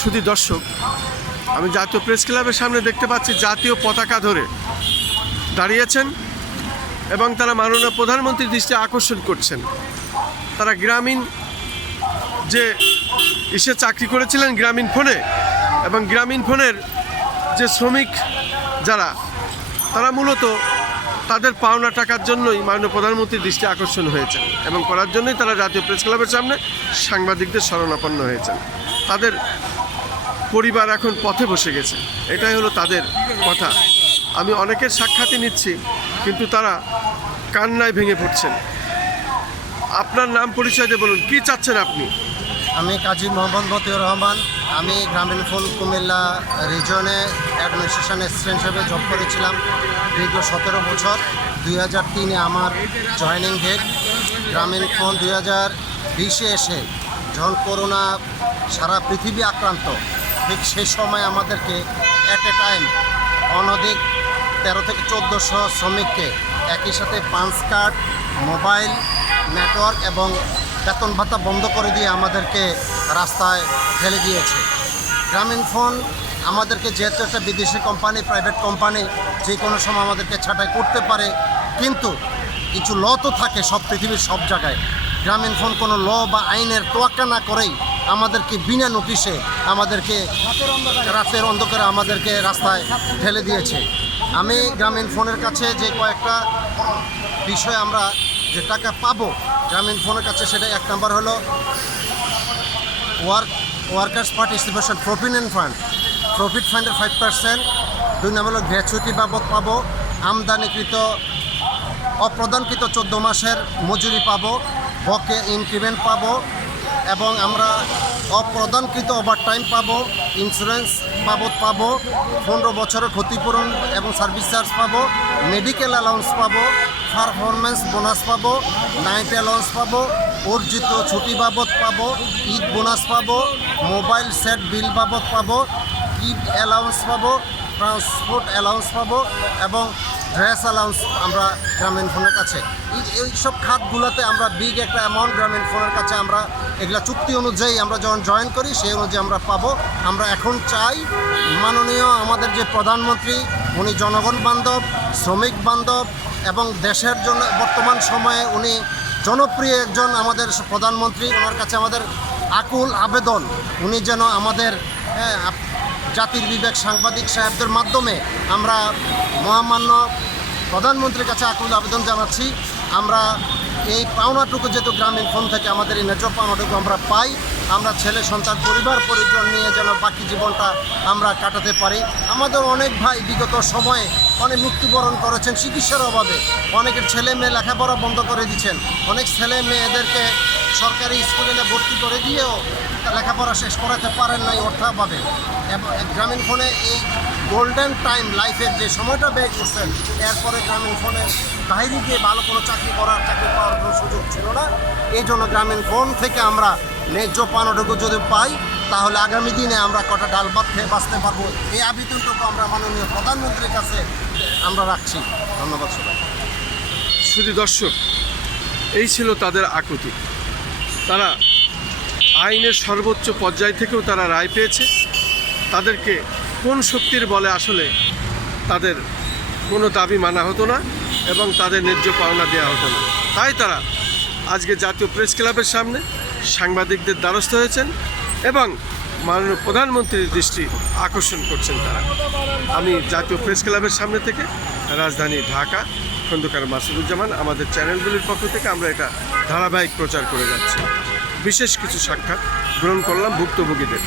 শুধু দর্শক, আমি জাতীয় প্রেস ক্লাবের সামনে দেখতে পাচ্ছি জাতীয় পতাকা ধরে দাঁড়িয়েছেন এবং তারা মাননীয় প্রধানমন্ত্রীর দৃষ্টি আকর্ষণ করছেন। তারা গ্রামীণ যে চাকরি করেছিলেন গ্রামীণ ফোনে, এবং গ্রামীণ ফোনের যে শ্রমিক যারা, তারা মূলত তাদের পাওনা টাকার জন্যই মাননীয় প্রধানমন্ত্রীর দৃষ্টি আকর্ষণ হয়েছেন এবং করার জন্যই তারা জাতীয় প্রেস ক্লাবের সামনে সাংবাদিকদের শরণাপন্ন হয়েছেন। তাদের পরিবার এখন পথে বসে গেছে, এটাই হলো তাদের কথা। আমি অনেকের সাক্ষাৎই নিচ্ছি, কিন্তু তারা কান্নায় ভেঙে পড়ছেন। আপনার নাম পরিচয় দিয়ে বলুন, কি চাচ্ছেন আপনি? আমি কাজী মোহাম্মদ মতিউর রহমান। আমি গ্রামীণ ফোন কুমিল্লা রিজনে অ্যাডমিনিস্ট্রেশন অ্যাসিস্ট্যান্ট হিসেবে জব করেছিলাম দীর্ঘ 17 বছর। 2003-এ আমার জয়েনিং ডেট। গ্রামীণ ফোন 2020-এ এসে যখন করোনা সারা পৃথিবী আক্রান্ত, ঠিক সেই সময় আমাদেরকে অ্যাট এ টাইম অনধিক 13 থেকে 1400 শ্রমিককে একই সাথে পাঞ্চ কার্ড, মোবাইল নেটওয়ার্ক এবং বেতন ভাতা বন্ধ করে দিয়ে আমাদেরকে রাস্তায় ফেলে দিয়েছে। গ্রামীণ ফোন আমাদেরকে যেহেতু একটা বিদেশি কোম্পানি, প্রাইভেট কোম্পানি, যে কোনো সময় আমাদেরকে ছাঁটাই করতে পারে, কিন্তু কিছু ল তো থাকে সব পৃথিবীর সব জায়গায়। গ্রামীণ ফোন কোনো ল বা আইনের তোয়াক্কা না করেই আমাদেরকে বিনা নোটিশে আমাদেরকে রাতের অন্ধকারে আমাদেরকে রাস্তায় ফেলে দিয়েছে। আমি গ্রামীণ ফোনের কাছে যে কয়েকটা বিষয় আমরা যে টাকা পাবো গ্রামীণ ফোনের কাছে, সেটা এক নাম্বার হলো ওয়ার্কার্স পার্টিসিপেশন প্রফিট ফান্ডের 5%। 2 নম্বর হলো গ্র্যাচুইটি বাবদ পাবো, আমদানিকৃত অপ্রদানকৃত 14 মাসের মজুরি পাবো, বকে ইনক্রিমেন্ট পাবো, এবং আমরা অপ্রদানকৃত ওভারটাইম পাবো, ইন্স্যুরেন্স বাবদ পাবো, 15 বছরের ক্ষতিপূরণ এবং সার্ভিস চার্জ পাবো, মেডিকেল অ্যালাউন্স পাবো, পারফরমেন্স বোনাস পাবো, নাইট অ্যালাউন্স পাবো, অর্জিত ছুটি বাবদ পাবো, ঈদ বোনাস পাবো, মোবাইল সেট বিল বাবদ পাবো, ঈদ অ্যালাউন্স পাবো, ট্রান্সপোর্ট অ্যালাউন্স পাবো এবং ড্রেস অ্যালাউন্স আমরা গ্রামীণ ফোনের কাছে। এই সব খাতগুলোতে আমরা বিগ একটা অ্যামাউন্ট গ্রামীণ ফোনের কাছে আমরা এগুলা চুক্তি অনুযায়ী আমরা যখন জয়েন করি সেই অনুযায়ী আমরা পাবো। আমরা এখন চাই মাননীয় আমাদের যে প্রধানমন্ত্রী, উনি জনগণ বান্ধব, শ্রমিক বান্ধব এবং দেশের জন্য বর্তমান সময়ে উনি জনপ্রিয় একজন আমাদের প্রধানমন্ত্রী। ওনার কাছে আমাদের আকুল আবেদন, উনি যেন আমাদের জাতির বিবেক সাংবাদিক সাহেবদের মাধ্যমে আমরা মহামান্য প্রধানমন্ত্রীর কাছে আকুল আবেদন জানাচ্ছি। আমরা এই পাওনাটুকু যেহেতু গ্রামীণ ফোন থেকে আমাদের এই ন্যায্য পাওনাটুকু আমরা পাই, আমরা ছেলে সন্তান পরিবার পরিজন নিয়ে যেন বাকি জীবনটা আমরা কাটাতে পারি। আমাদের অনেক ভাই বিগত সময়ে অনেক মৃত্যুবরণ করেছেন চিকিৎসার অভাবে, অনেকের ছেলে মেয়ে লেখাপড়া বন্ধ করে দিচ্ছেন, অনেক ছেলে মেয়েদেরকে সরকারি স্কুলে ভর্তি করে দিয়েও লেখাপড়া শেষ করাতে পারেন নাই অর্থাভাবে। এবং গ্রামীণ ফোনে এই গোল্ডেন টাইম লাইফের যে সময়টা ব্যয় করছেন, এরপরে গ্রামীণ ফোনে বাইরে গিয়ে ভালো কোনো চাকরি পাওয়ার কোনো সুযোগ ছিল না। এই জন্য গ্রামীণ ফোন থেকে আমরা ন্যায্য পাওনাটুকু যদি পাই, তাহলে আগামী দিনে আমরা কটা ডাল ভাত খেয়ে বাঁচতে পারবো। এই আবেদনটুকু আমরা মাননীয় প্রধানমন্ত্রীর কাছে আমরা রাখছি। ধন্যবাদ সবাই। শুধু দর্শক, এই ছিল তাদের আকুতি। তারা আইনের সর্বোচ্চ পর্যায় থেকেও তারা রায় পেয়েছে। তাদেরকে কোন শক্তির বলে আসলে তাদের কোনো দাবি মানা হতো না এবং তাদের ন্যায্য পাওনা দেওয়া হতো না। তাই তারা আজকে জাতীয় প্রেস ক্লাবের সামনে সাংবাদিকদের দ্বারস্থ হয়েছেন এবং মাননীয় প্রধানমন্ত্রীর দৃষ্টি আকর্ষণ করছেন তারা। আমি জাতীয় প্রেস ক্লাবের সামনে থেকে রাজধানী ঢাকা, খন্দকার মাসুদুজ্জামান, আমাদের চ্যানেলগুলির পক্ষ থেকে আমরা এটা ধারাবাহিক প্রচার করে যাচ্ছি। বিশেষ কিছু সাক্ষাৎ গ্রহণ করলাম ভুক্তভোগীদের।